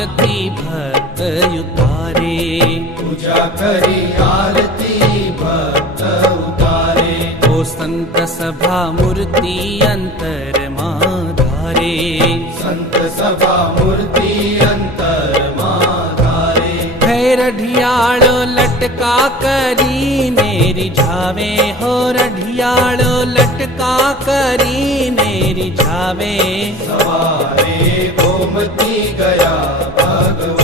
आरती भक्त उतारे पूजा करी आरती भक्त उतारे ओ संत सभा मूर्ति अंतर धारे संत सभा मूर्ति अंतर माधारे है रढियाळो लटका करी नेरी झावे। हो रढियाळो लटका करी नेरी झावे। सवारे પતિ ગયા. ભગવાન